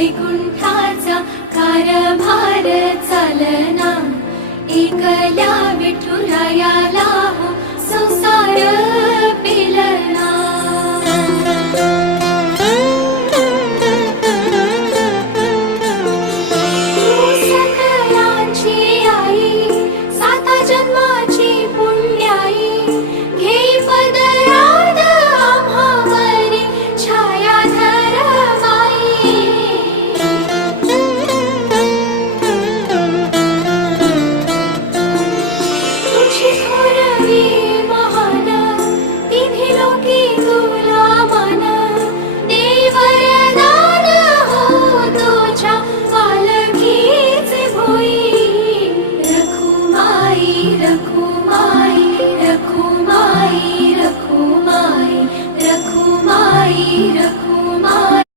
वैकुण्ठाचा कारभार चालना एकल्या